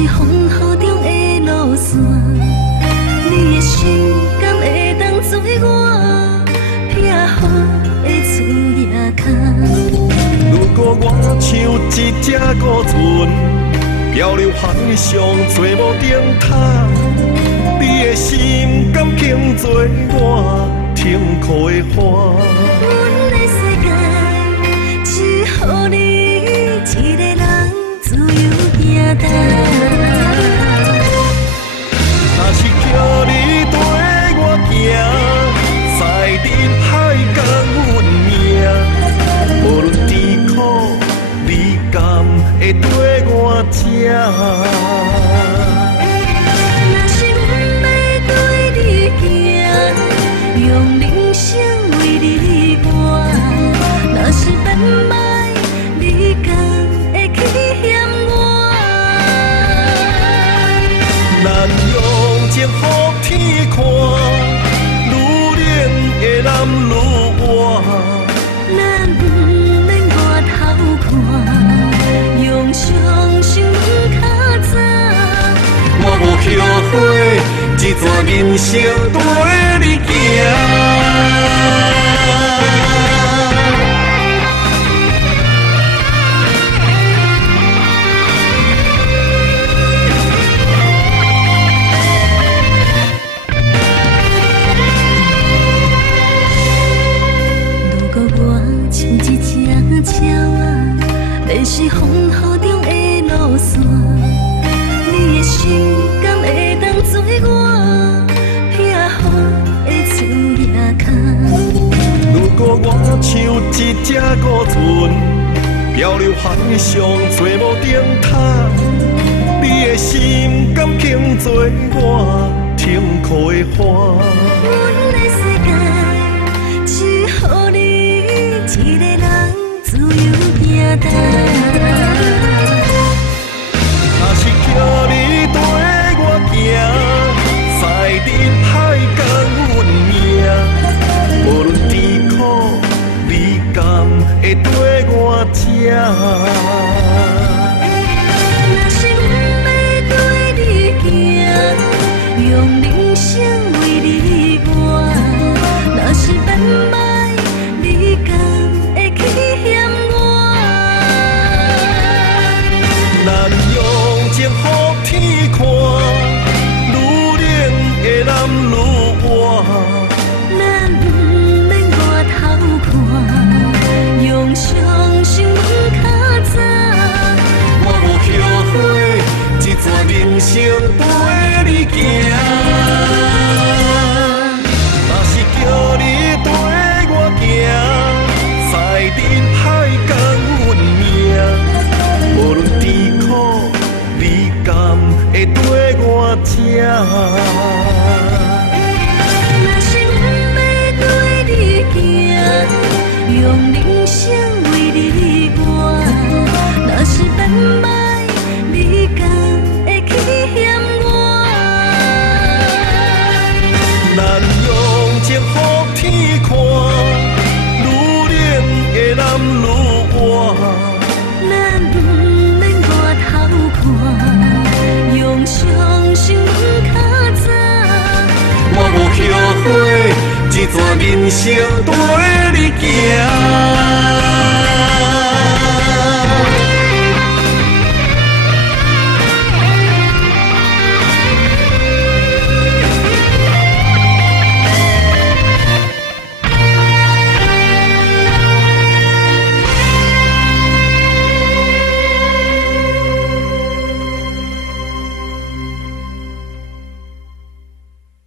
是风雨中的路线，你的心敢会当做我撇予的厝野脚？如果我像一只孤船，漂流海上找无顶塔，你的心敢肯做我停靠的花？阮的世界只予你一个人自由行动。若是叫你跟我行，在人海共阮命，无论甜苦，你敢会跟我吃？若是阮要对你行，用人生为你活，若是变歹，你敢会去嫌我？咱用情予天看，愈冷的男愈活。咱不免外头看，用双手软较早。我无后悔，一段人生跟你行。如果我像一只鸟仔，迷失风雨中的路线，你的心敢会当做我撇予的厝野脚？如果我像一只孤船，漂流海上找无顶塔，你的心敢肯做我停靠的花？阮的世界只予你一个人自由行动。若是叫你跟我行，在人海共阮命，无论甜苦，你敢会跟我吃？若是阮要对你行，用人生为你活，若是变歹，你敢会去嫌我？咱用情予天看，愈冷的男愈活。咱不免外头看，用双手软较早。我无后悔，一段人生跟你行。若是叫你跟我行，在人海共阮命，无论甜苦，你敢会跟我吃？若是阮要对你行，用人生为你活，若是变歹，你敢会去嫌我？咱用情予天看，愈冷的男愈活。咱不免外头看，用双手软较早。我无后悔，一段人生跟你行。